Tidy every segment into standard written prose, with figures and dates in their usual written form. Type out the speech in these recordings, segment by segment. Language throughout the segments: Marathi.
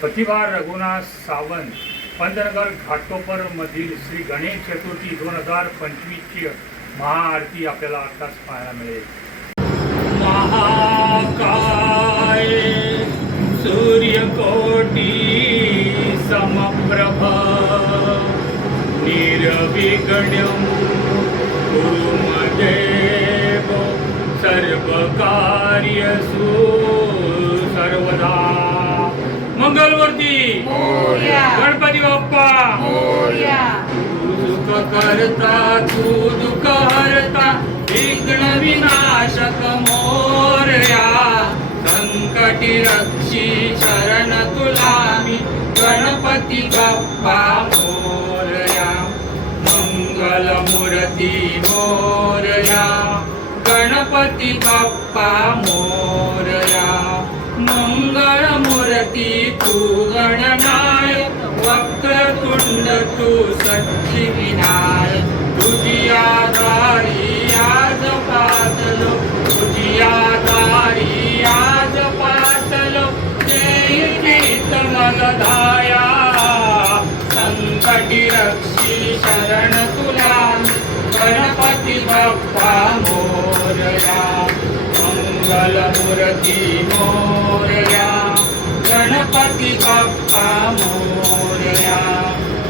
प्रतिभा रघुनाथ सावंत पंतनगर घाटकोपर मधील श्री गणेश चतुर्थी 2025 ची महाआरती आपल्याला आताच पाहायला मिळेल। महाकाय सूर्यकोटी समप्रभ निर्विघ्नं कुरुमदेव सर्वकार्यसु सर्वदा। मंगलमूर्ती गणपती बाप्पा तू सुख करता तू दुःख हरता विघ्न विनाशक मोरया। संकटी रक्षी शरण तुला मी गणपती बाप्पा मोरया। मंगलमूर्ती मोरया गणपती बाप्पा मोरया। मंगलमूर्ती तू गणनायक वक्रतुंड तू सिद्धिविनायक। तुझी आधारी आज पातलो तुझी आधारी आज पातलो जय कीर्तनधाया। संकटी रक्षी शरण तुला गणपती बाप्पा मोरया। मंगलमूर्ती मोरया गणपती बाप्पा मोरया।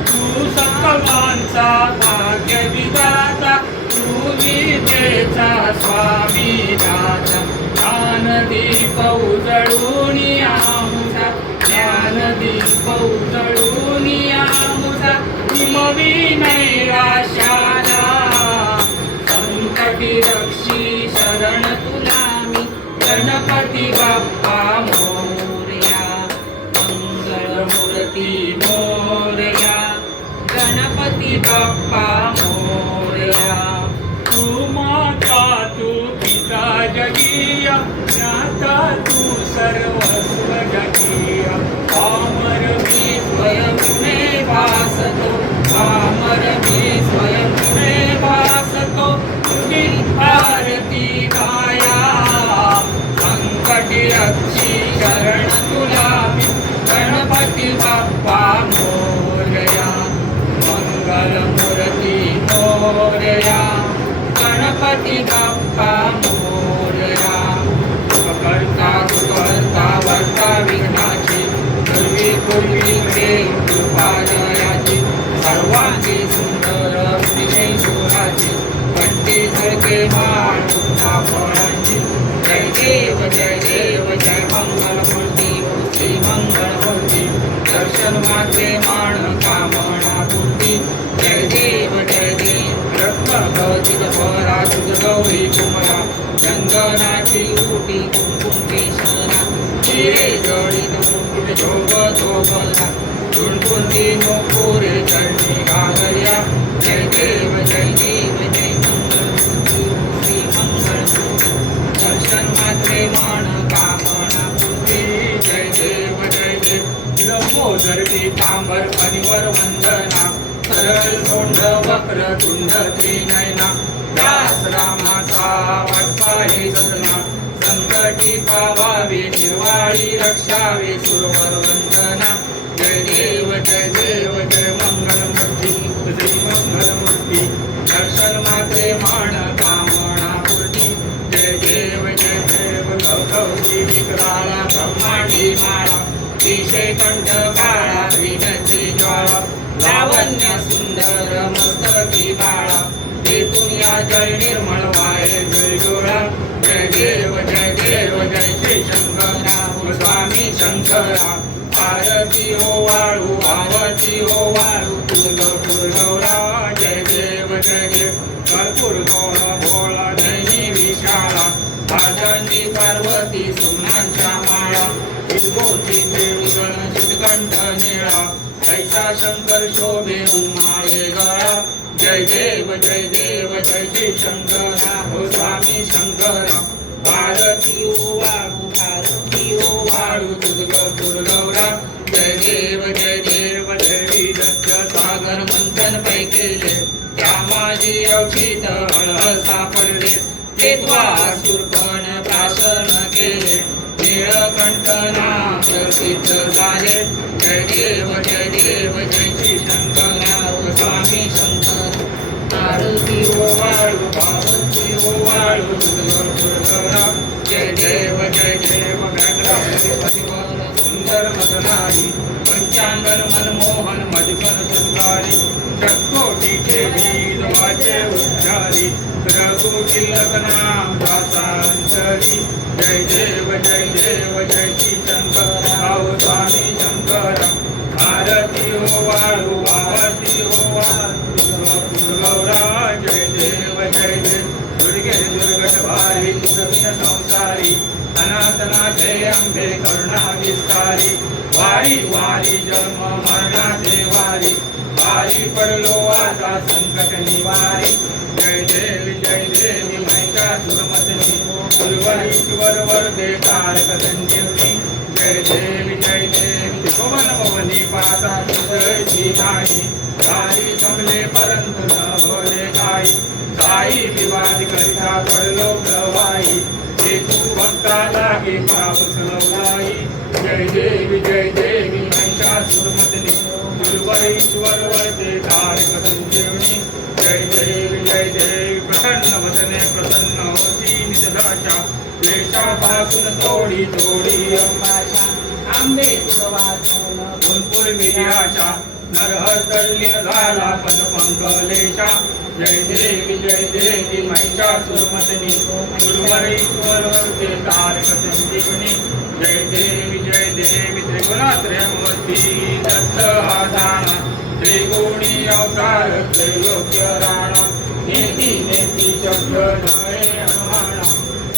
तू सकलांचा भाग्य विधाता तू विद्येचा स्वामी दाता। ज्ञानदीप उजळून आमुचा ज्ञानदीप उजळून आमुचा नैराश्याला। संकटी रक्षी शरण तुला मी गणपती बाप्पा मोरया। मंगलमूर्ती मोरया गणपती बाप्पा मोरया। तू माता तू पिता जगीय ज्ञाता तू सर्वस्व जगीय। पामर मी स्वयं में भासतो पामर मी स्वयं में भासतो तुझी आरती गाया। संकटी रक्षी शरण तुला मी गणपती बाप्पा मोरया। मंगलमूर्ती मोरया गणपती बाप्पा मोरया। करता करता वर्ता विघ्नाची पूर्वी पूर्वी कृपालयाची। सर्वांगी सुंदर विजय सुराची कंठी झळके माळ फळांची। जय देव जय मंगलमूर्ती श्री मंगलमूर्ती। दर्शन मात्रे मान कामना पूर्ती। जय देव रत्न भरा तुझ गौरी कुमरा। चंदनाची उटी कुंकुम केशरा हिरे जडित मुकुट शोभतो बरा। झुणकुंदी नोपुरे चढणी घागर्या। जय देव जय मंगलमूर्ती श्री मंगलमूर्ती। दर्शन मात्रे मान कामना पूर्ती। जय देव लंबोदर पीतांबर परिवर वंदना। सरळ तोंड वक्र तुंड त्रिनयना। दास रामाचा वाटपा हे सदना। संकटी पावावे निर्वाळी रक्षावे सुरवर वंदना। जय देव जय मंगलमूर्ती श्री मंगलमूर्ती। दर्शन मात्रे मान कामना पूर्ती। जय देव गौरी विकराळा ब्रह्मांडी माळा। विषय कंठ काळा विनची ज्वाळा। लावण्य सुंदर मस्तकी बाळा। तेथून या जय निर्मळ वाये जय डोळा। जय देव श्री शंकरा स्वामी शंकरा। आरती हो वाळू आरती हो वाळू तुळजापूर गौरा। जय देव कर्पूर गौरा भोळा नैनी विशाळा। भाजनी पार्वती सुमनांच्या माळा। विभूती पिळगण चितकंठ निळा। कैसा शंकर शोभे उन्माळे गळा। जय देव श्री शंकरा हो स्वामी शंकरा। भारती ओ वाळू तुळजापूर गौरा। जय देव दत्त सागर मंथन पै केले। त्यामाजी अवचित हळहळ सापडले। ते द्वार प्राशन केले। नीळकंठना प्रसिद्ध झाले। जय देव जय देव जय श्री शंकराव स्वामी शंकर आरती ओवाळू पार्वती ओवाळू जय देव परिवार सुंदर मदनारी पंचांगन मनमोहन मधुकर सुंदरी षटकोटीचे वीर वाचे उच्चारी रघु तिलक नाम दासांतरी जय देव जय श्री शंकराव स्वामी शंकर आरती ओवाळू आरती ओवाळू गौरा जय देव दुर्गे दुर्गट भारी दुर्गीन संसारी अनाथनाथे अंबे करुणा विस्तारी वारी वारी जन्म मरणाचे वारी वारी पडलो आता संकट निवारी जय देवी महिषासुरमर्दिनी गुरुवरीश्वर वरदे तारक संजीवनी जय देवी त्रिभुवन भवनी पाता जय श्री नाही साई कमले परंतु न भोले काही साई विवाद करिता पडलो प्रवाही ते तू भक्ता लागे पावस लवलाई जय देवी महिषासुरमर्दिनी गुरुवरीश्वर वरदे तारक संजीवनी जय देवी प्रसन्न वदने प्रसन्न होती निजदाशा क्लेशापासून तोडी अंबाशा आंबे वाचून गुणपूर विजयाच्या नरहर तल्लीन झाला पदपंकलेशा जय देवी महिषासुरमर्दिनी गुरुवरीश्वर वरदे तारक संजीवनी जय देवी त्रिगुणात्रयमूर्ती दत्त आधाना त्रिगुणी अवतार त्रैलोक्य राणा नेती शब्द नये अनुमाना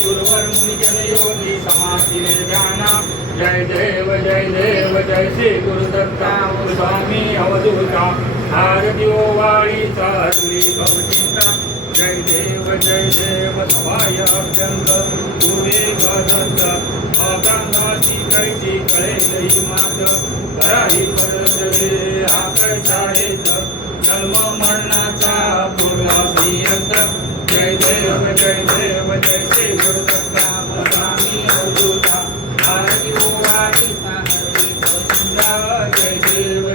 सुरवर मुनिजन योगी समाधीले ध्याना जय देव जय श्री गुरुदत्ता स्वामी अवधूता आरती ओवाळी चालली भवचिंता जय देव सवाय अभ्यंग तुवे गदंत अभंगाची कैची कळे लई मात कराही परतवे हा कैसा हेत जन्म मरणाचा पूर्ण संयंत जय देव जय श्री गुरुदत्ता स्वामी अवधूता आरती ओवाळी चालली भवचिंता जय देव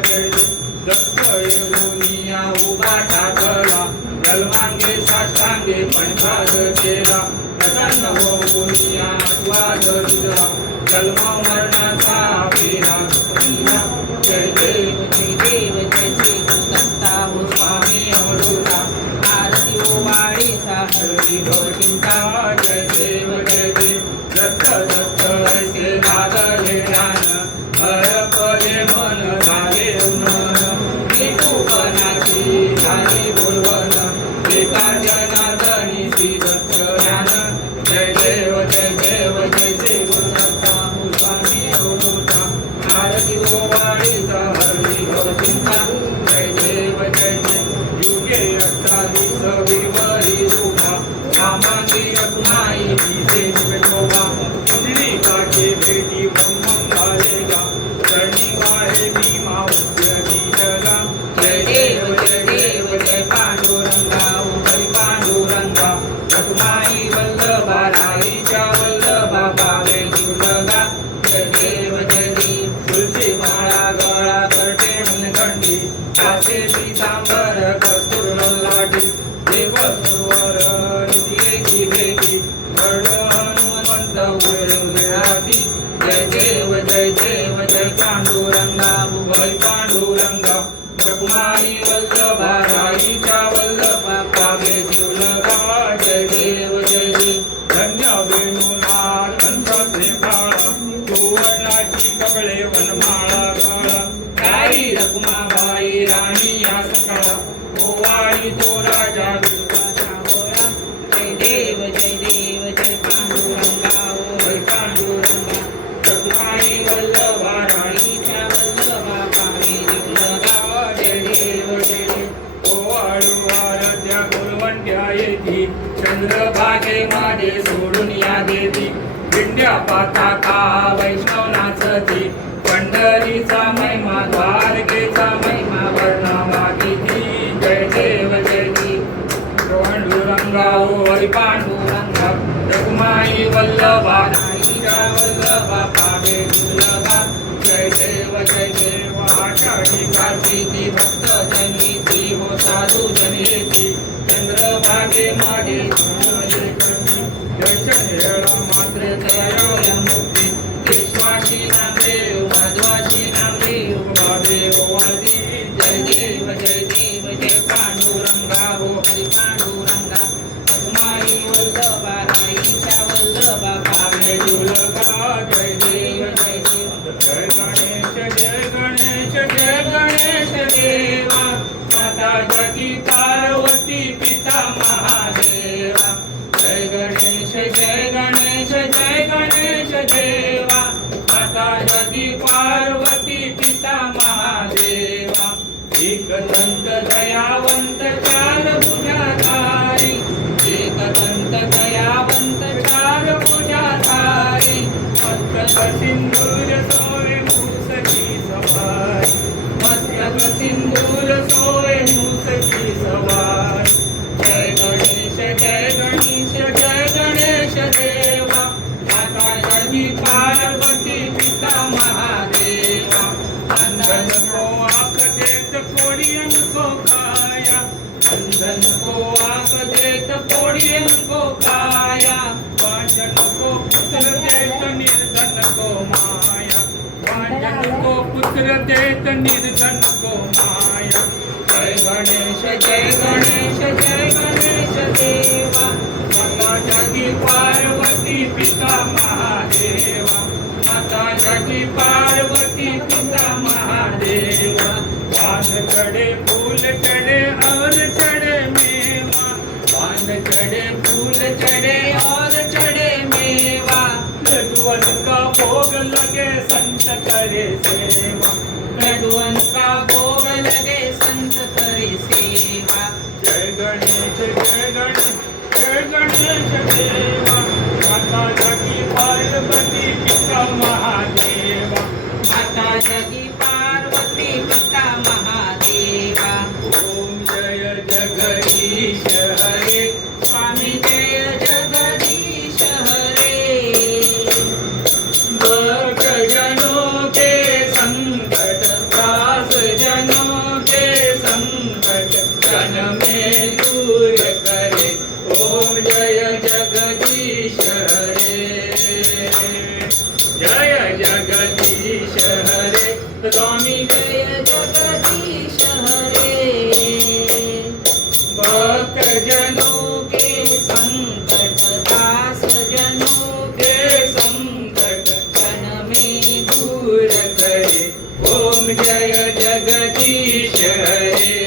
दत्त येऊनिया उभा ठाकला जलमांगे साष्टांगे पणकाज केला प्रसन्न होऊनिया स्वाद दिला जन्म मरणाचा फेरा जय देव जय श्री गुरुदत्ता स्वामी अवधूता आरती ओवाळी चालली भवचिंता जय देव दत्त ऐसे लादले ध्यान हरपले मन झाले उन्नन विकुपनाची झाली बोलवन एका जनार्दनी श्री दत्त ज्ञान जय देव जय श्री गुरुदत्ता स्वामी अवधूता आरती ओवाळी हरली भवचिंता जय देव युगे अठ्ठावीस वीरवरी रूपा कामांगी रखुमाई दिसे शिवशोभा कुंडली काठी भेटी ब्रह्मंगालेगा चरणी वाहे भीमा उद्यमी जगा जय देव जय पांडुरंगा उभय पांडुरंगा रखुमाई वल्लभा राईच्या वल्लभा पावे दुर्लगा जय देव तुलसी माळा गळा करते मनगंडी आसे पीतांबर कस्तूर लाटी देव सुरवर निधी भेटी हनुमंत उराती जय देव जय पांडुरंगा उभय पांडुरंगा रखुमाई वल्लभा राईच्या वल्लभा पावे दुर्लगा जय देव धन्य वेणुनाथ कंठाचे फाळा सुवर्णाची कबळे वनमाळा गळा काही रखुमाबाई राणी या सकाळा ओवाळी तो राजा विश्वाचा बोळा जय देव जय पांडुरंगा ओय पांडुरंगा रखुमाई वल्लभा राणीच्या वल्लभा पावे दुर्लगा जय देव ओवाळू आराध्या गुणवंत्या येती चंद्रभागे माझे सोडून या देवी विंड्या पाता का वैष्णव नाचती पंढरीचा महिमा द्वारकेचा महिमा वर्णवा किती जय देव पांडुरंगा ओय पांडुरंगा रखुमाई वल्लभा राईच्या वल्लभा पावे दुर्लभा जय देव जय देव आषाढी कार्तिकी भक्त जनीती हो साधू जनेती चंद्रभागे मागे जय मात्र दया मुक्ती विश्वासी नामदेव मध्वासी नामदेव भावेव वादी जय देव जय पांडुरंगा हो हरी पांडुरंगा पद्माई वल्लभा आईच्या वल्लभा भावे दुर्गा जय देव जय गणेश जय गणेश देवा माता जगी पार्वती पिता महादेवा जय गणेश देवा माता जगी पार्वती पिता महादेवा एकदंत दयावंत चार भुजाधारी एकदंत दयावंत चार भुजाधारी मस्तक सिंदूर सोय मूसकी सवारी मस्तक सिंदूर सोय मूसकी सवारी जय गणेश देवा माता जगी पार्वती पिता महादेवा अंधन को आंख देत कोड़ियन को काया अंधन को आंख देत कोड़ियन को काया वांझन को पुत्र देत निर्धन को माया वांझन को पुत्र देत निर्धन को माया जय गणेश देवा माता जगी पार्वती पिता महादेवा माता जगी पार्वती पिता महादेवा पान चढ़े फूल चढ़े और चढ़े मेवा पान चढ़े फूल चढ़े और चढ़े मेवा लड्डुअन का भोग लगे संत करे सेवा लड्डुअन का भोग लगे संत करे सेवा जय गणेश देवा माता जगी पार्वती पिता महादेवा माता जगी पार्वती पिता महादेवा ओम जय जगदीश हरे स्वामी जय जगदीश हरे भक्त जनों के संकट त्रास जनों के संकट जन में दूर करे ओम जय जगदीश हरे जय जगदीश हरे स्वामी जय जगदीश हरे भक्त जनों के संकट दास जनों के संकट जन में दूर करे ओम जय जगदीश हरे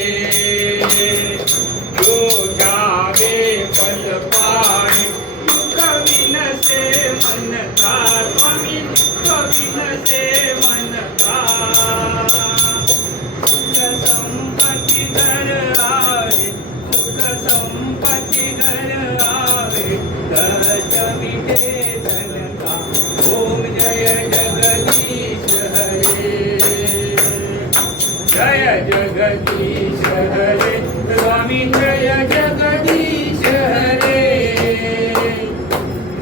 जो जावे फल पाए दुख विनसे मन का स्वामी दुख विनसे मन का सुख संपत्ति घर आवे सुख संपत्ति घर आवे कष्ट मिटे धन का ओम जय जगदीश हरे जय जगदीश हरे स्वामी जय जगदीश हरे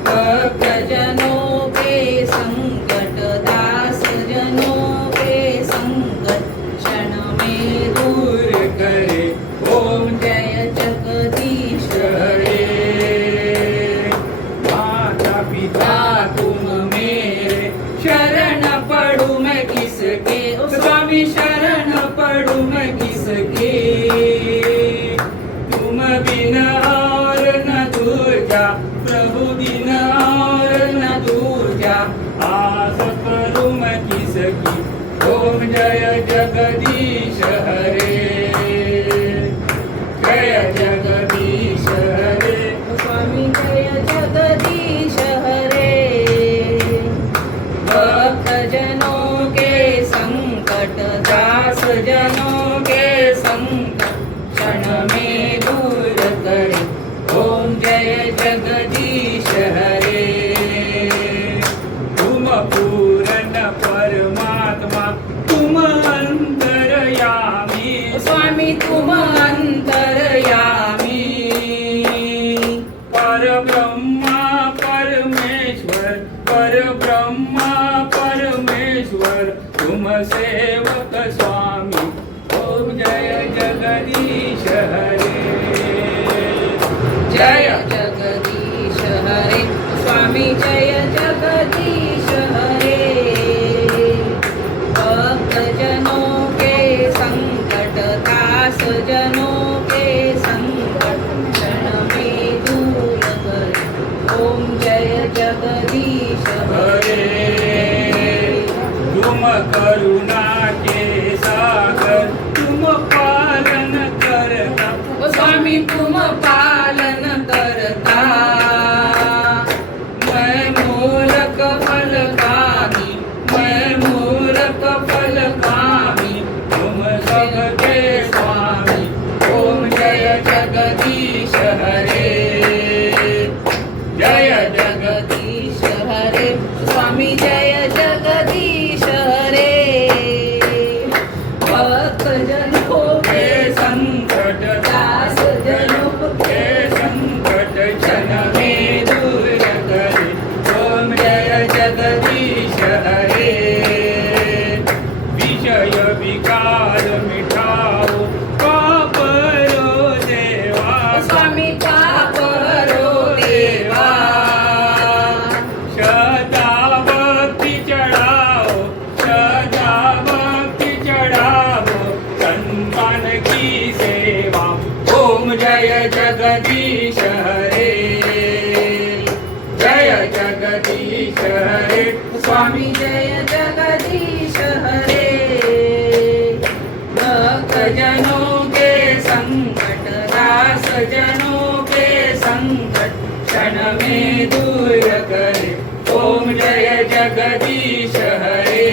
भक्त जनों के संकट दास जनों के संकट क्षण में दूर करे ओम जय जगदीश हरे माता पिता तुम मेरे शरण पड़ू मैं किसके ओ स्वामी शरण पड़ू मैं किसके तुम बिन और न दूजा प्रभु बिन और न दूजा आस करूं मैं किसकी ओम जय जगदीश हरे जय जगदीश हरे स्वामी जय जगदीश हरे भक्त जनों के संकट दास जनों के संकट क्षण में दूर करे ओम जय जगदीश हरे तुम पूर्ण परमात्मा तुम अंतरयामी सेवक स्वामी ओम जय जगदीश हरे जय जगदीश हरे स्वामी जय जगदीश हरे भक्तजनों के संकट दास जनों के संकट क्षण में दूर करे ओम जय जगदीश हरे तुम करुणा के सागर तुम पालन करता ओ स्वामी तुम पालन करता मैं मूर्ख फल कामी मैं मूर्ख फल कामी तुम सबके स्वामी ओम जय जगदीश हरे जय जगदीश हरे स्वामी जय जगदीश हरे भक्त जनों के संकट दास जनों के संकट क्षण में दूर करे ओम जय जगदीश हरे विषय विकार मिठाओ पापरो देवा स्वामी पापरो देवा सदा भक्ति चढ़ाओ सदा भक्ति चढ़ाओ संतान की सेवा ओम जय जगदीश हरे जय जगदीश हरे स्वामी जय जगदीश हरे भक्त जनों के संकट दास जनों के संकट क्षण में दूर करे ओम जय जगदीश हरे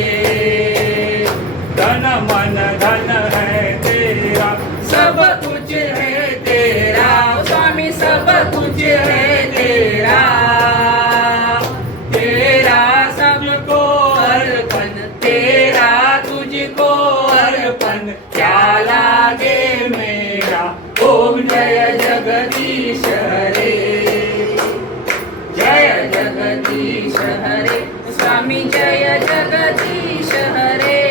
धन मन धन है तेरा सब कुछ है तेरा स्वामी सब कुछ है तेरा तेरा सबको अर्पण तेरा तुझको अर्पण क्या लागे मेरा ओम जय जगदीश हरे जय जगदीश हरे स्वामी जय जगदीश हरे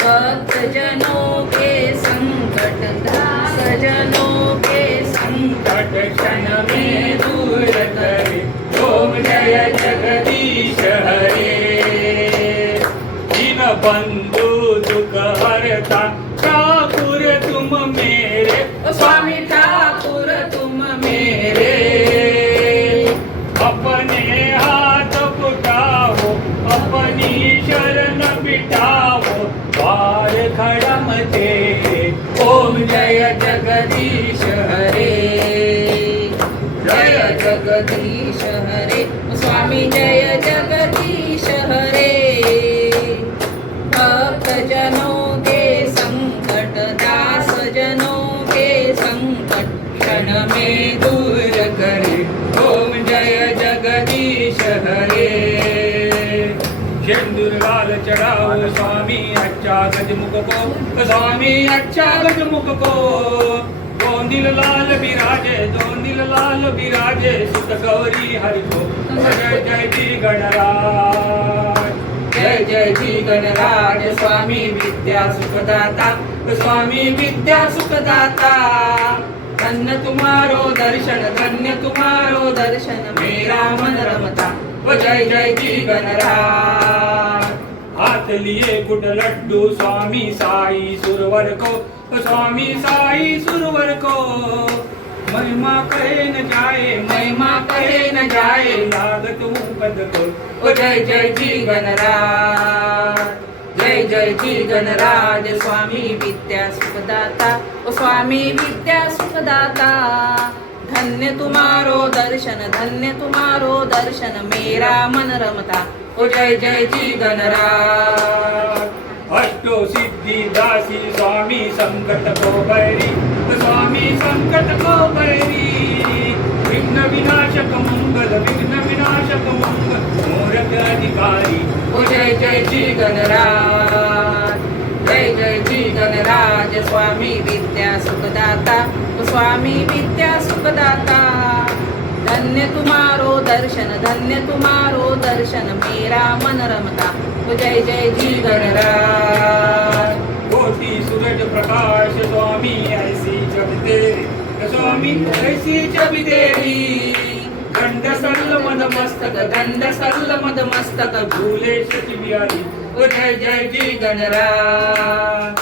भक्त जनों के संकट दास जनों के संकट क्षण में दूर करे ओम जय जगदीश हरे दीन बंधु दुख हरता ठाकुर तुम मेरे स्वामी ठाकुर तुम मेरे अपने हाथ उठाओ अपनी शरण बिठाओ द्वार खड़म तेरे ओम जय जगदीश हरे जय जगदीश हरे स्वामी जय जगदीश हरे भक्त जनों के संकट दास जनों के संकट क्षण में दूर करे ओम जय जगदीश हरे सिंदूर लाल चढ़ाओ स्वामी अच्छा गजमुख को स्वामी अच्छा गजमुख को दोंदिल लाल विराजे सुत गौरी हरि को जय जय जी गणराज जय जय जी गणराज स्वामी विद्या सुखदाता स्वामी विद्या सुखदाता धन्य तुम्हारो दर्शन मेरा मन रमता ओ जय जय जी गणराज हाथ लिए गुड लड्डू स्वामी साई सुरवर को स्वामी साई सुरवर को महिमा कहे न जाए लागत मुकद को ओ जय जय जी गणराज जय जय जी गणराज स्वामी विद्या सुखदाता ओ स्वामी विद्या सुखदाता धन्य तुम्हारो दर्शन मेरा मन रमता ओ जय जय जी गणराज अष्टो सिद्धि दासी स्वामी संकट को बैरी स्वामी संकट को बैरी विघ्न विनाशक मंगल मूर्त अधिकारी ओ जय जय जी गणराज जय जय जी गणराज स्वामी विद्या सुखदाता ओ स्वामी विद्या सुखदाता धन्य तुम्हारो दर्शन मेरा मन रमता जय जय जी गणराज कोटि सूरज प्रकाश स्वामी ऐसी जगते स्वामी ऐसी तेरी दंड सल्ल मद मस्तक दंड सल्ल मद मस्तक भूले सची बिहारी ओ जय जय जी गणराज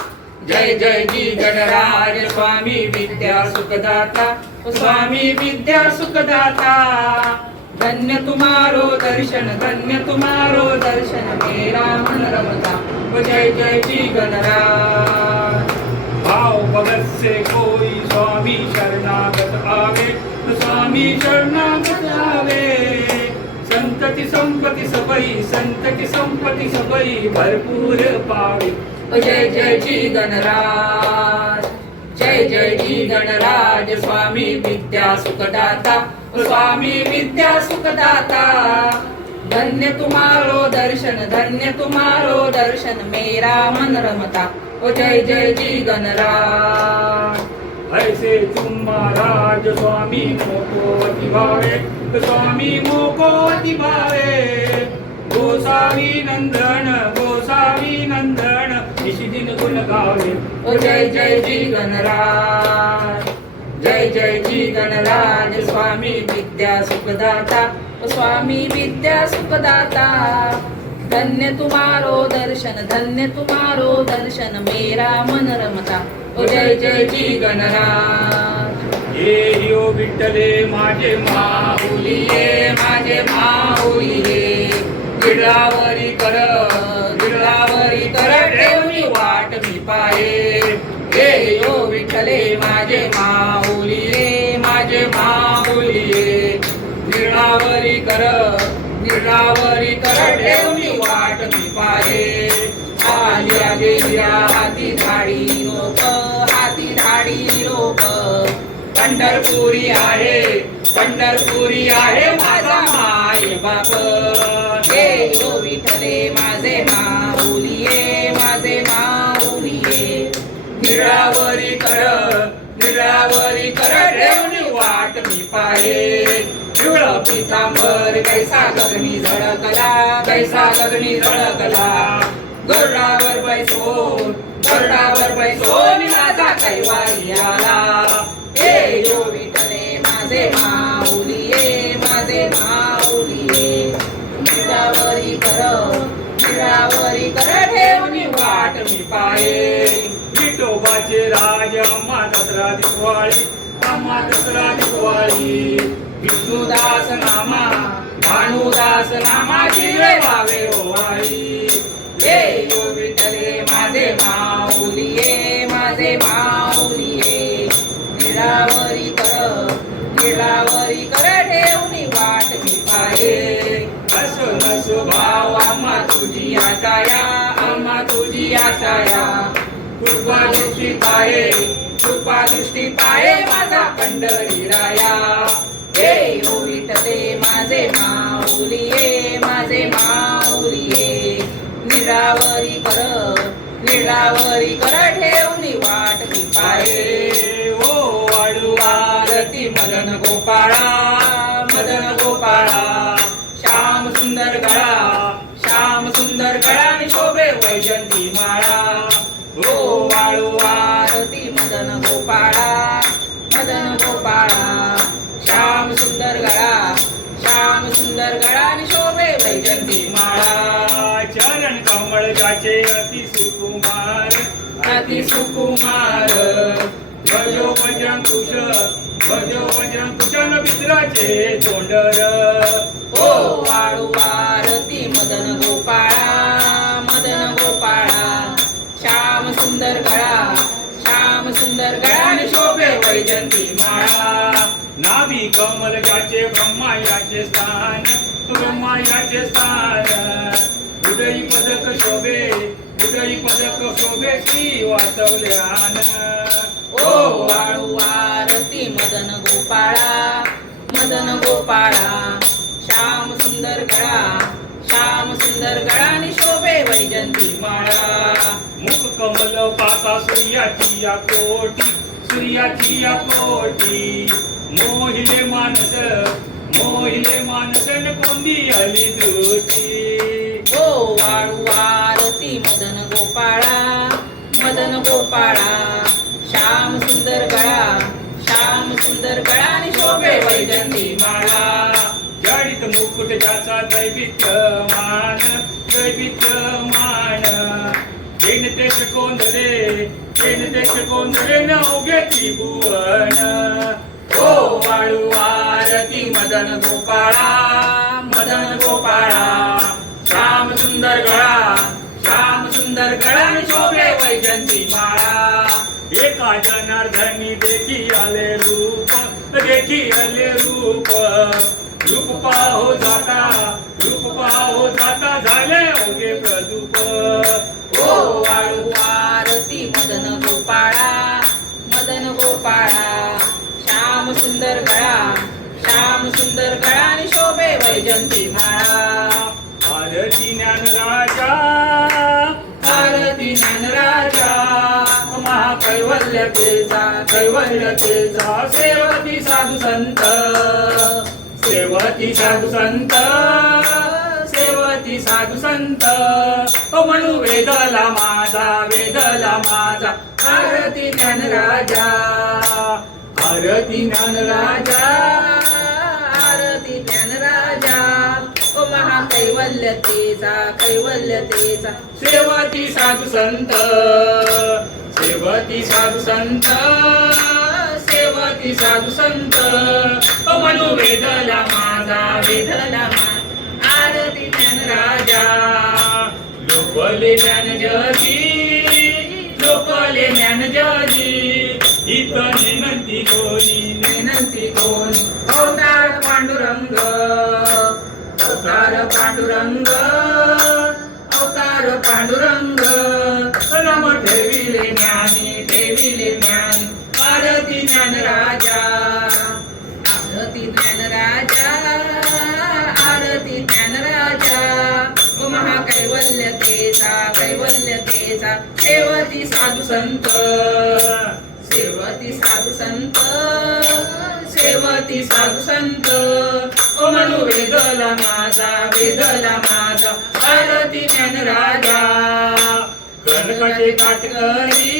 जय जय जी गणराज स्वामी विद्या सुखदाता ओ स्वामी विद्या सुखदाता धन्य तुम्हारो दर्शन मेरा मन रमता ओ जय जय जी गणराज भाव भगत से कोई स्वामी शरणागत आवे स्वामी शरणागत आवे संतति संपत्ति सबई भरपूर पावे ओ जय जय जी गणराज जय जय जी गणराज स्वामी विद्या सुखदाता ओ स्वामी विद्या सुखदाता धन्य तुम्हारो दर्शन मेरा मन रमता ओ जय जय जी गणराज ऐसे तुम महाराज स्वामी मोको अति भावे स्वामी मोको अति भावे गोसावी नंदन निशी दिन गुण गावे ओ जय जय जी गणराज जय जय जी गणराज स्वामी विद्या सुखदाता ओ स्वामी विद्या सुखदाता धन्य तुम्हारो दर्शन मेरा मन रमता ओ जय जय जी गणराज ये यो विठ्ठले माझे माऊली ये माझे माऊली रे गिरलावरी कर ठेवली वाट मी पाये हे यो विठ्ठले माझे माऊली रे माझे माऊली रे गिरलावरी कर ठेवली वाट मी पाये आल्या गेल्या हाती धाडी लोक पंढरपुरी आहे माझा माय बाप हे यो विठ्ठले माझे माऊली ये माझे माऊली ये निरावरी कर ठेवली वाट मी पाये पिवळ पितांबर कैसा गगनी झळकला गरुडावर बैसोन माझा कैवारी आला हे यो विठ्ठले माझे माऊली ये माझे माऊली ये निरावरी कर ठेवणी वाट मी पाये विठोबाचे राज अम्मा दसरा दिवाळी विष्णुदास नामा भानुदास नामाची रे वावे ओवाळी हे यो विठ्ठले माझे माऊली ये माझे माऊली ये निरावरी कर ठेवणी वाट मी पाये असो भाव आम्हा तुझी आशाया कृपा दृष्टी पाये माझा पंढरी राया हे यो विठ्ठले माझे माऊली ये माझे माऊली ये निरावरी कर ठेवणी वाट मी पाये ओ वाळू आरती मदन गोपाळा श्याम सुंदर गळा आणि शोभे वैजंती माळा ओ वाळू आरती मदन गोपाळा श्याम सुंदर गळा आणि शोभे वैजंती माळा चरण कमळ जाचे अति सुकुमार भजो बजरंग कुश मित्राचे तोंडर ओ वाळू आरती मदन गोपाळा श्याम सुंदर गळा आणि शोभे वैजंती माळा नाभी कमल जाचे ब्रह्मा याचे स्थान हृदयी पदक शोभे श्री वासवल्यान ओ वाळू आरती मदन गोपाळा श्याम सुंदर गळा आणि शोभे वैजंती माळा मुख कमल पाता सूर्याची या कोटी मोहिले मानस न कोंदी आली दृष्टी ओ वाळू आरती मदन गोपाळा, मदन गोपाळा. श्याम सुंदर गळा, श्याम सुंदर गळा आणि शोभे वैजंती माळा. जडित मुकुट ज्याचा दैवित्यमान, दैवित्यमान. तेन तेच कोंदले, तेन तेच कोंदले नवघे त्रिभुवन. ओ वाळू आरती मदन गोपाळा, मदन गोपाळा. श्याम सुंदर गळा, श्याम सुंदर गळा आणि शोभे वैजंती माळा. एका जनार्दनी देखी आले रूप, देखी आले रूप. रूप पाहो जाता, रूप पाहो जाता झाले अवघे प्रदूप. ओ वाळू आरती मदन गोपाळा, मदन गोपाळा. श्याम सुंदर गळा, श्याम सुंदर गळा आणि शोभे वैजंती माळा. आरती ज्ञान राजा, आरती ज्ञानराजा. महाकैवल्यतेचा, कैवल्यतेचा. सेवती साधू संत, सेवती साधू संत, सेवती साधू संत. ओ म्हणू वेदला माझा, वेदला माझा. आरती ज्ञानराजा, आरती ज्ञानराजा, आरती ज्ञानराजा. ओ महाकैवल्यतेचा, कैवल्यतेचा. सेवती साधू संत, सेवती साधू संत, सेवती साधू संत. ओ म्हणू वेदला माझा, वेदला माझा. आरती ज्ञानराजा. लोकले ज्ञान जगी, लोकले ज्ञान जगी. इथं विनंती कोणी, विनंती कोणी. अवतार पांडुरंग, अवतार पांडुरंग, अवतार पांडुरंग. रम ठेविले ज्ञानी, ठेविले ज्ञानी. आरती ज्ञानराजा, आरती ज्ञानराजा, आरती ज्ञानराजा. ओ महाकैवल्यतेचा, कैवल्यतेचा. सेवती साधू संत, सेवती साधू संत, सेवती साधू संत. ओ म्हणू वेदला माझा, वेदला माझा. आरती ज्ञानराजा. कनकाचे काटकरी,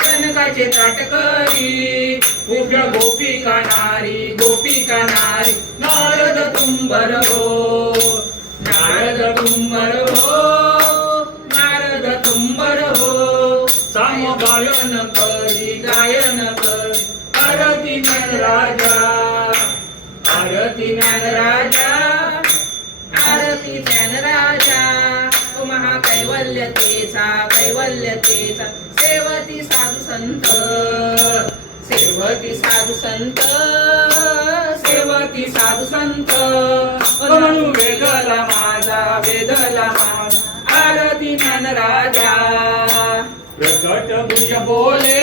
कनकाचे ताटकरी. उभ्या गोपिका नारी, गोपिका नारी. नारद तुंबर हो, नारद तुंबर हो, नारद तुंबर हो. साम गायन करी, गायन करी. आरती ज्ञानराजा, आरती ज्ञानराजा, आरती ज्ञानराजा. ओ महाकैवल्यतेचा, कैवल्यतेचा. सेवती साधू संत, सेवती साधू संत, सेवती साधू संत. म्हणू वेदला माझा, वेदला माझा. आरती ज्ञानराजा. प्रकट भुज बोले,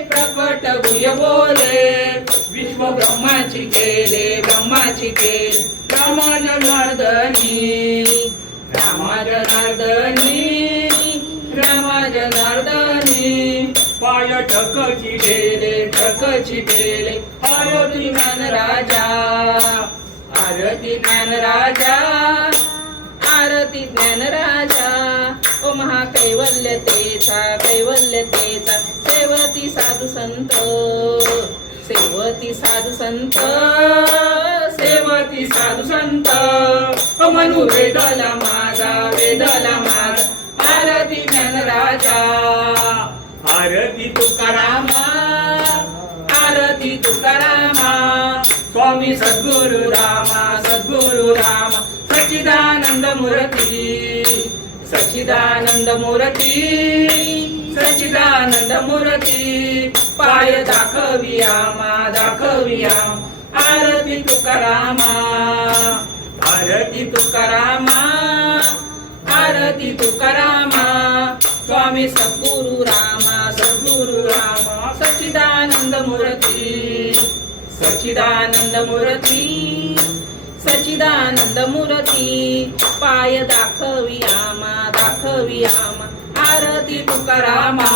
प्रकट भुय बोले. विश्व ब्रह्माची केले, ब्रह्माची केले. रामा जनार्दनी, रामा जनार्दनी, रामा जनार्दनी. पाय ठकची केले, ठकची केले. आरती ज्ञानराजा, आरती ज्ञानराजा, आरती ज्ञानराजा. ओ महाकैवल्यतेचा, कैवल्यतेचा. सेवती साधू संत, सेवती साधू संत, सेवती साधू संत. ओ म्हणू वेदला माझा, वेदला माझा. आरती ज्ञानराजा. आरती तुकारामा, आरती तुकारामा. स्वामी सद्गुरु रामा, सद्गुरु रामा. सच्चिदानंद मूर्ती, सच्चिदानंद मूर्ती, सच्चिदानंद मूर्ती. पाय दाखवी आमा, दाखवी आमा. आरती तुकारामा, आरती तुकारामा, आरती तुकारामा. स्वामी सद्गुरु रामा, सद्गुरु रामा. सच्चिदानंद मूर्ती, सच्चिदानंद मूर्ती, सच्चिदानंद मूर्ती. पाय दाखवी आमा, दाखवी आमा. आरती तुकारामा.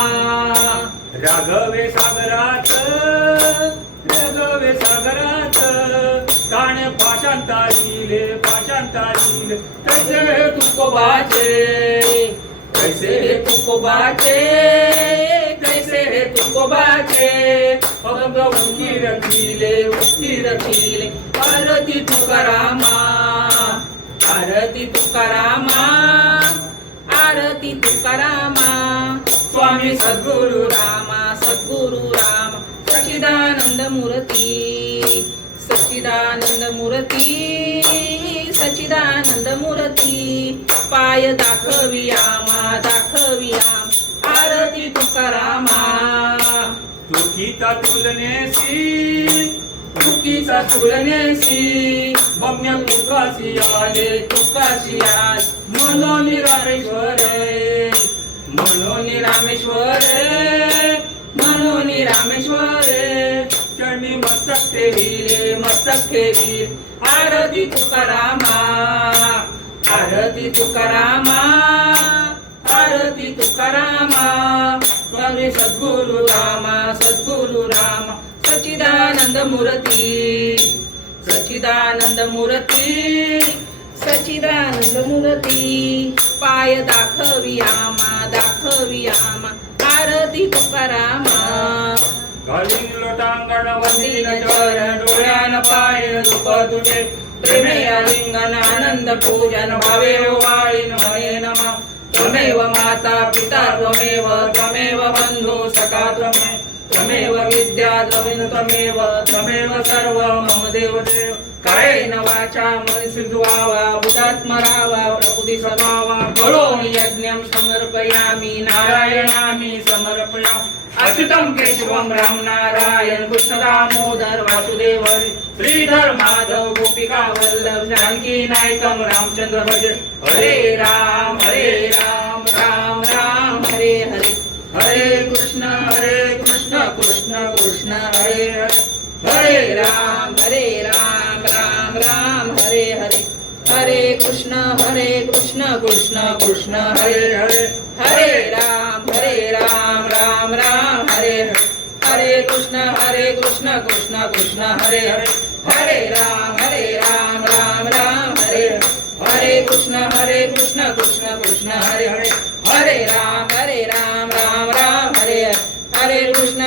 राघवे सागरात, राघवे सागरात. प्राण पाशांतारीले पाशांतारीले कैसे तुकोबाचे कैसे तुकोबाचे कैसे तुकोबाचे अभंग उंगीर रखिले आरती तुकारामा आरती तुकारामा आरती तुकारामा स्वामी सद्गुरु रामा सच्चिदानंद मूर्ती सच्चिदानंद मूर्ती पाय दाखवी आमा आरती तुकारामा चुकीचा तुलनेसी मम्या तुकाशी आले मनोनी रामेश्वरे चरणी मस्तक ठेवीले आरती तुकारामा स्वामी सद्गुरु रामा सच्चिदानंद मूर्ती पाय दाखवी आमा आरती तुकारामा घालीन लोटांगण वंदीन चरण डोळ्यान पाय रूप तुझे प्रेमे लिंगन आनंद पूजन भावे वाळीन मने नम त्वमेव माता पिता त्वमेव बंधु सखा त्वमेव विद्या त्वमेव सर्व मम देव कायेन वाचा मनसिद्ध्वा बुधात्मरावा प्रकृती समावा करोमि यज्ञं समर्पयामि नारायणामि समर्पयामि अच्युतं केशवं राम नारायण कृष्ण दामोदर वासुदेव श्रीधर माधव गोपिका वल्लभ जानकी नायकं रामचंद्र भज हरे राम राम राम हरे हरे हरे कृष्ण कृष्ण कृष्ण हरे हरे हरे राम राम राम हरे हरे हरे कृष्ण कृष्ण कृष्ण हरे हरे हरे राम राम राम हरे हरे हरे कृष्ण कृष्ण कृष्ण हरे हरे हरे राम राम राम हरे हरे हरे कृष्ण कृष्ण कृष्ण हरे हरे हरे राम राम राम हरे हरे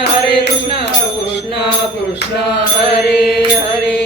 हरे कृष्ण कृष्ण कृष्ण हरे हरे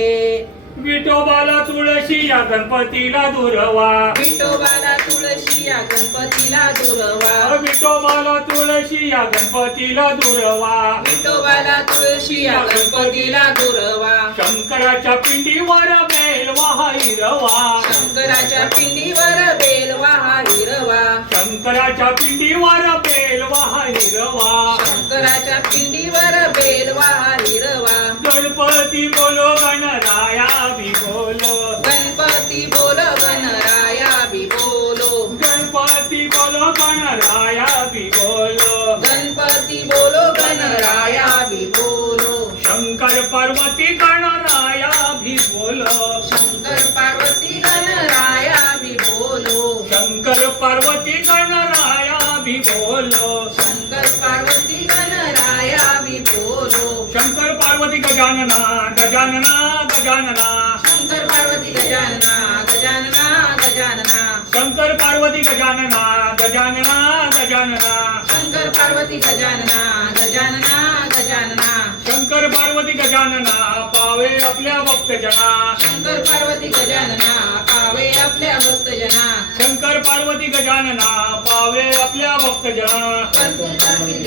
विठोबाला तुळशी या गणपतीला दुर्वा विठोबाला तुळशी या गणपतीला दुर्वा विठोबाला तुळशी या गणपतीला दुर्वा विठोबाला तुळशी या गणपतीला दुर्वा शंकराच्या पिंडीवर बेलवा हा हिरवा शंकराच्या पिंडीवर बेलवा हा हिरवा शंकराच्या पिंडीवर बेलवा हा हिरवा शंकराच्या पिंडीवर बेलवा हा हिरवा गणपती बोलो गणराया भी बोलो गणपती बोल गणराया बी बोलो गणपती बोलो गणराया भी बोलो गणपती बोलो गणराया बी बोलो शंकर पार्वती गणराया भी बोलो शंकर पार्वती गणराया बी बोलो शंकर पार्वती गणराया भी बोलो शंकर पार्वती गणराया बी बोलो शंकर पार्वती गजानना गजानना गजानना शंकर पार्वती गजानना गजानना गजानना शंकर पार्वती गजानना गजानना गजानना शंकर पार्वती गजानना गजानना गजानना शंकर पार्वती गजानना पावे आपल्या भक्तजना शंकर पार्वती गजानना पावे आपल्या भक्तजना शंकर पार्वती गजानना पावे आपल्या भक्तजना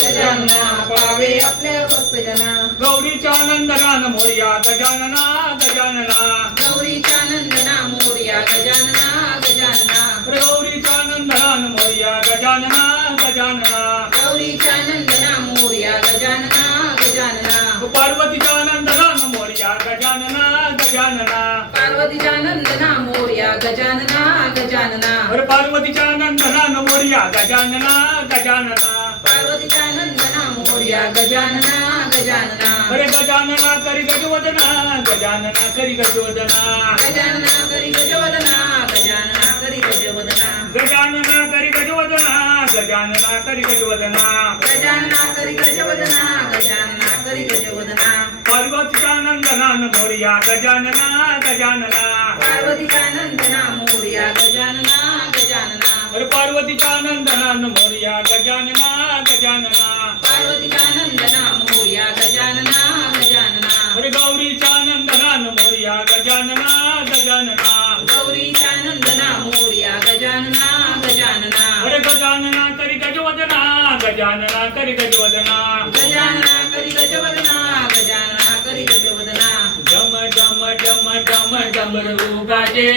गजानना पावे आपल्या भक्तजना गौरीच्या नंदनान मोर्या गजानना गजानना गौरीच्या नंदना मोर्या गजानना गजानना गौरीच्या नंदनान मोर्या गजानना गजानना गौरीच्या नंदना मोर्या गजानना गजानना पार्वतीच्या नंदनान मोर्या गजानना गजानना पार्वतीच्या नंदना मोर्या गजानना गजानना पार्वतीच्या नंदनान मोर्या गजानना गजानना पार्वतीच्या नंदना मोर्या गजानना गजानना गजानना करी गजवदना गजानना करी गजवदना गजानना करी गजवदना गजानना करी गजवदना गजानना करी गजवदना गजानना करी गजवदना गजानना करी गजवदना गजानना करी गजवदना पार्वतीच्या नंदनान मोरया गजानना गजानना पार्वतीच्या नंदना मोरया गजानना गजानना अरे पार्वतीच्या नंदनान मोरया गजानना गजानना पार्वतीच्या नंदना मोरया गजानना गजानना अरे गौरीच्या नंदनान मोरया गजानना गजानना गौरीच्या नंदना मोरया गजानना गजानना अरे गजानना करी गजवदना गजानना करी गजवदना गजानना करी गजवदना गजानना करी गजवदना डम डम डम डम डमरू बाजे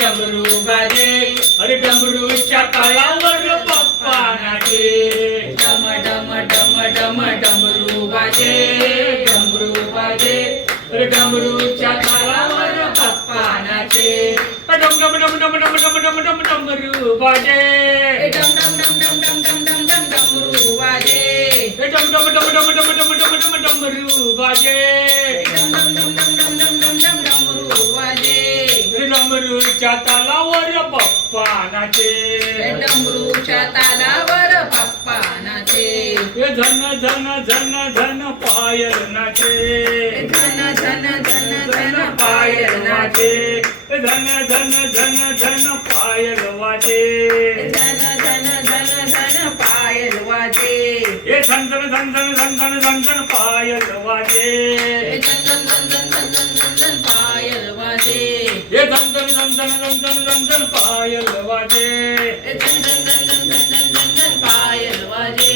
डमरू बाजे अरे डमरूच्या तालावर बाप्पा नाचे डम डम डम डम डमरू बाजे डमरू बाजे अरे डमरूच्या तालावर बाप्पा नाचे डम डम डम डम डम डम डम डम डमरू बाजे डम डम डम डम डम डम डम डम डमरू बाजे डम डम डम डम डम डम डम डम डमरू बाजे डम डम डम डम डम डम डम डम डमरू बाजे डमरूच्या तालावर बाप्पा नाचे डमरूच्या तालावर बाप्पा नाचे झन झन झन झन पायल नाचे धन धन धन धन पायल पायल नाचे वाजे धन धन धन धन पायल वाजे धन धन धन धन पायल वाजे हे धन धन धन धन धन धन धन धन पायल वाजे धन धन धन धन धन धन धन धन पायल वाजे हे धन धन धन धन धन धन धन धन पायल वाजे धन धन धन धन धन धन धन धन पायल वाजे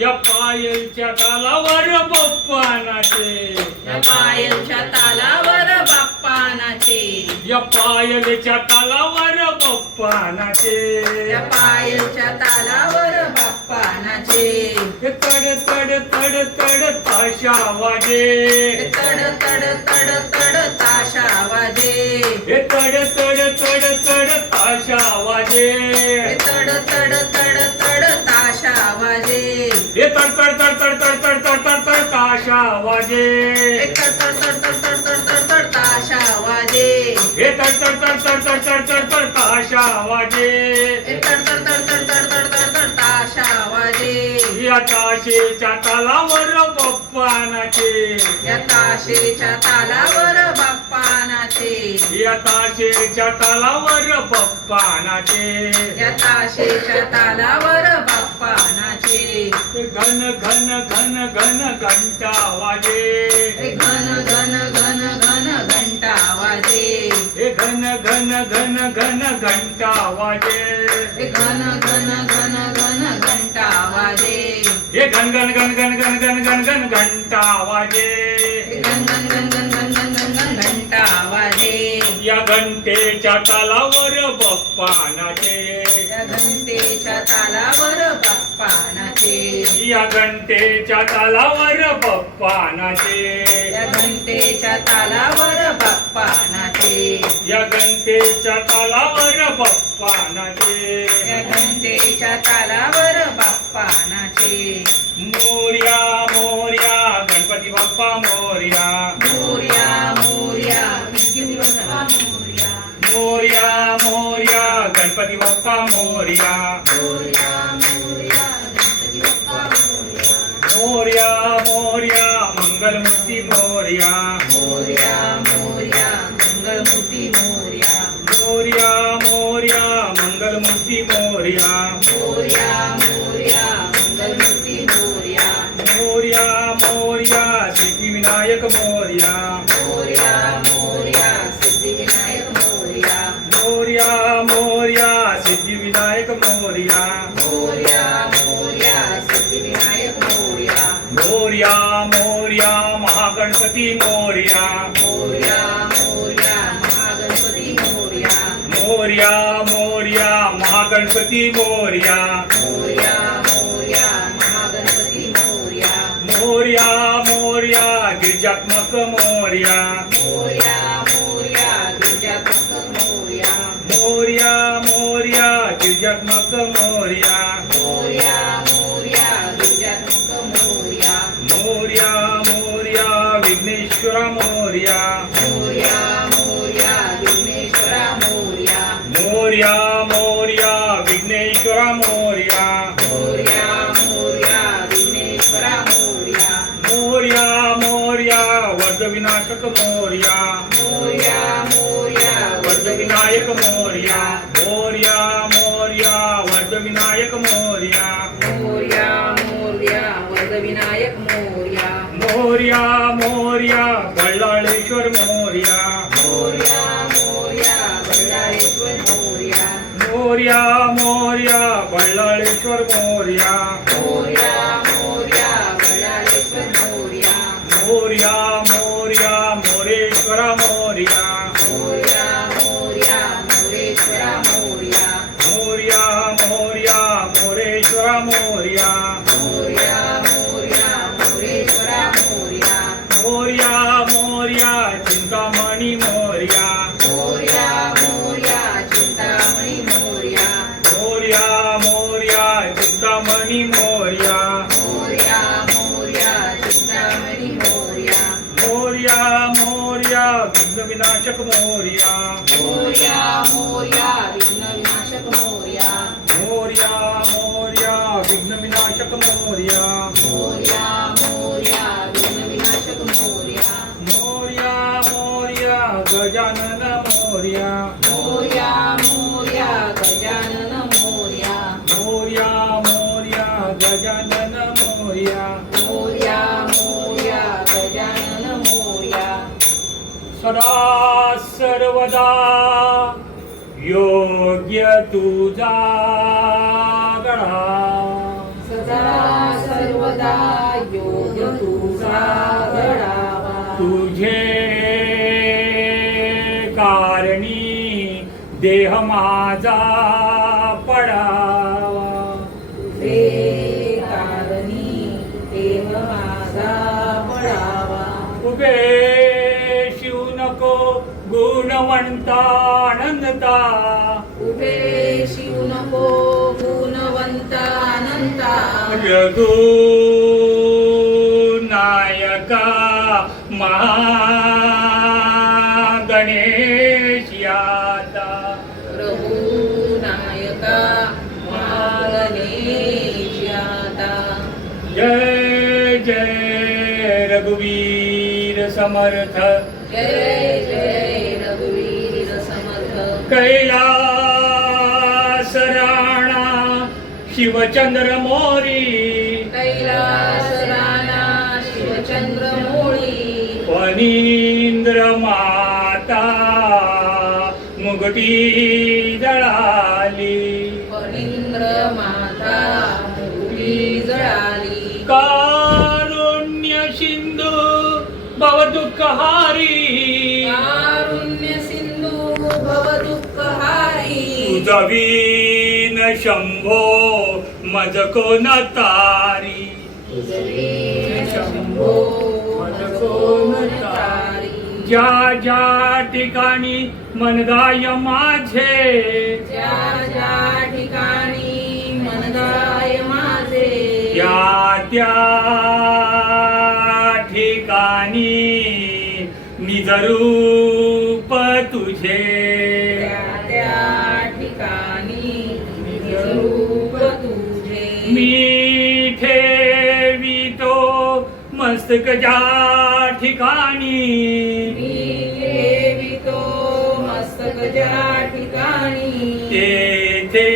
या पायलच्या तालावर बाप्पा नाचे या पायलच्या तालावर बाप्पा नाचे या पायलच्या तालावर बाप्पा नाचे या पायलच्या तालावर बाप्पा नाचे हे तड तड तड तड ताशा वाजे तड तड तड तड ताशा वाजे हे तड तड तड तड ताशा वाजे तड तड तड तड ताशा वाजे हे तड तड तड तड तड तड तड तड तड ताशा वाजे तड तड तड तड तड तड तड तड ताशा वाजे हे तड तड तड तड तड तड तड तड ताशा वाजे तड तड तड तड तड तड तड तड ताशा वाजे या ताशेच्या तालावर बाप्पा नाचे या ताशेच्या तालावर बाप्पा नाचे या ताशेच्या तालावर बाप्पा नाचे या ताशेच्या तालावर बाप्पा नाचे घन घन घन घन घंटा वाजे घन घन घन घन घंटा वाजे हे घन घन घन घन घंटा वाजे घन घन घन घन घंटा वाजे हे घन घन घन घन घन घन घन घन घंटा वाजे घन घन घन घन घन घन घन घन घंटा वाजे या घंटेच्या तालावर बाप्पा नाचे या घंटेच्या तालावर बाप्पा नाचे या घंटेच्या तालावर बाप्पा नाचे या घंटेच्या तालावर बाप्पा नाचे या घंटेच्या तालावर बाप्पा नाचे या घंटेच्या तालावर बाप्पा नाचे मोर्या मोर्या गणपती बाप्पा मोर्या मोरया मोरया किती वाजता मोरया मोर्या मोर्या गणपती बाप्पा मोर्या मोरया मोरया गणपती बाप्पा मोरया मोर्या मोर्या मंगलमूर्ती मोर्या मोरया मोरया मंगलमूर्ती मोरया मोर्या मोर्या मंगलमूर्ती मोर्या मोरया मोरया मंगलमूर्ती मोरया मोर्या मोर्या सिद्धिविनायक मोर्या मोरया मोरया सिद्धिविनायक मोरया मोर्या मोर्या सिद्धिविनायक मोर्या मोरया मोरया सिद्धिविनायक मोरया मोर्या मोर्या महागणपती मोर्या मोरया मोरया महागणपती मोरया मोर्या मोर्या महागणपती मोर्या मोरया मोरया महागणपती मोरया मोर्या मोर्या गिरिजात्मक मोर्या मोरया मोरया गिरिजात्मक मोरया मोर्या मोर्या गिरिजात्मक मोर्या मोरया मोरया गिरिजात्मक मोरया मोर्या मोर्या विघ्नेश्वर मोर्या मोरया मोरया विघ्नेश्वरा मोरया मोर्या मोर्या विघ्नेश्वर मोर्या मोरया मोरया विघ्नेश्वरा मोरया मोर्या मोर्या विनायक मोरया मोरया मोरया वर्ध विनायक मोरया मोरया मोरया वर्ध विनायक मोरया मोरया मोरया वर्ध विनायक मोरया मोरया मोरया बल्लाळेश्वर मोरया मोरया मोरया बल्लाळेश्वर मोरया मोरया मोरया बल्लाळेश्वर मोरया मोरया मोरया बल्लाळेश्वर मोरया मोरया मोरया मोरेश्वरा मोरया मोरया मोरया मोरेश्वरा मोरया मोरया मोरया मोरेश्वरा मोरया मोरया मोरया मोरेश्वरा मोरया मोरया मोरया चिंतामणी मोरया मोरया मोरया चिंतामणी मोरया मोरया मोरया चिंतामणी मोरया मोरया मोरया चिंतामणी मोरया मोरया मोरया विघ्न विनाशक मोरया मोरया मोरया विघ्न विनाशक मोरया मोरया मोरया विघ्न विनाशक मोरया मोरया मोरया विघ्न विनाशक मोरया मोरया मोरया गजानन मोरया मोरया मोरया गजानन मोरया मोरया मोरया गजानन मोरया मोरया मोरया गजानन मोरया सदा सर्वदा योग्य तुझा गळा सदा सर्वदा योग तुझा घडावा तुझे कारणी देह माझा पडावा तुझे कारणी देह माझा पडावा उभे शिव नको गुणवंता अनंता उभे शिव नको गुणवंता अनंता रघु नायका गणेश याता प्रभू नायका गणेश याता जय जय रघुवीर समर्थ जय जय रघुवीर समर्थ कैलास राणा शिवचंद्र मोरी कैलास राणा शिवचंद्र मोळी फणींद्र माता मुगटी जळाली फणींद्र माता मुली जळाली कारुण्य सिंधू भवदुःखहारी कारुण्य सिंधू भव दुःखहारी तुझवीन शंभो मज कोण तारी तुझे शंभो मज कोण तारी ज्या ज्या ठिकाणी मनगाय माझे ज्या ज्या ठिकाणी मनगाय माझे त्या त्या ठिकाणी निजरूप तुझे त्या त्या ठिकाणी निजरूप तुझे मी ठेवितो मस्तक ज्या ठिकाणी मी ठेवितो मस्तक ज्या ठिकाणी तेथे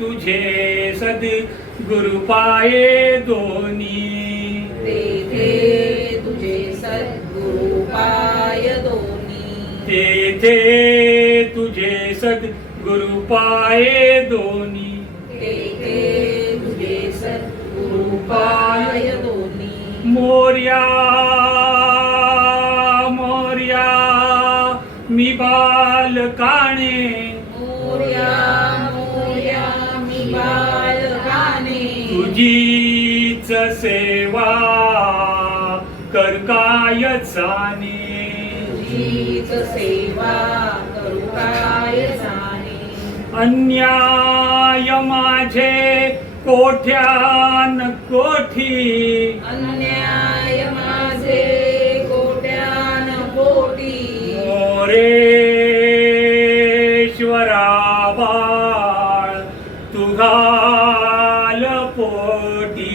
तुझे सद गुरुपाये दोन्ही तेथे तुझे सद्गुरु पाय दोन्ही तेथे तुझे सद गुरुपाये दोन्ही तेथे तुझे सद्गुरु पाय दोन्ही मोरया मोरया मी बालकाणे मोरया मोरया मी बालकाने तुझीच सेवा कर काय जाणे तुझीच सेवा करू काय जाणे अन्याय माझे कोठ्यान कोठी अन्याय माझे कोट्यान कोटी मोरेश्वरा बाळ तू घाल पोटी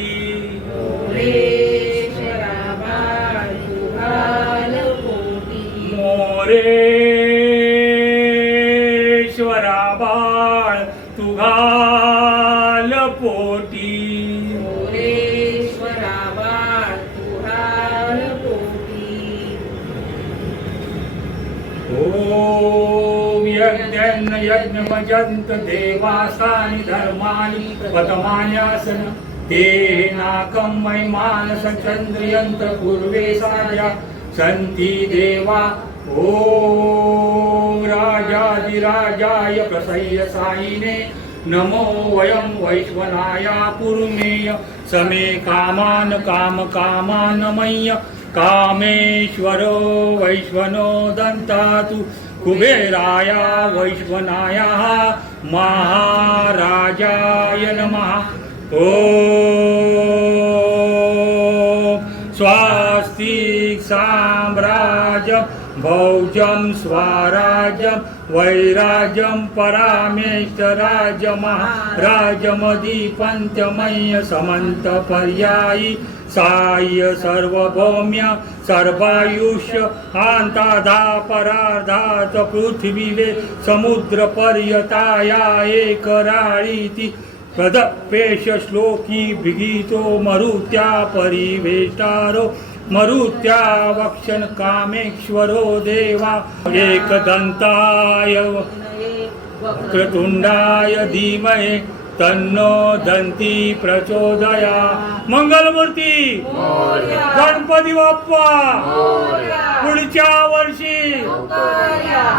मोरेश्वरा बाळ तुझा यज्ञ भजन्त देवासानि धर्माणि पतमान्यासन ते नाकं महिमान सचन्द्रियन्त पूर्वे साध्या सन्ति देवा ॐ राजाधिराजाय प्रसह्य सायिने नमो वयं वैश्वनाय पुरुमेय समे कामान कामकामान मय्य कामेश्वरो वैश्वनो दन्तातु कुबेराय वैश्वनाय महाराजाय नमः ॐ स्वास्तिक साम्राज्यं भौजं स्वराज्यं वैराज्यं परामेष्टराज्यमहाराजमधिपन्त्यमय्य समन्तपर्यायि साय सार्वभौम्य सर्वायुष्य आन्ताधा परार्धात् पृथिवीवे समुद्रपर्यताया एकराळीति प्रदपेश श्लोकी विगीतो मरुत्या परिवेष्टारो मरुत्या वक्षन कामेश्वरो देवा एकदन्ताय वक्रतुंडाय धीमहि तन्नो दंती प्रचोदया मंगलमूर्ती गणपती बाप्पा पुढच्या वर्षी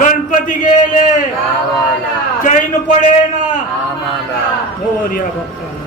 गणपती गेले चैन पडेना मोरया भक्तांना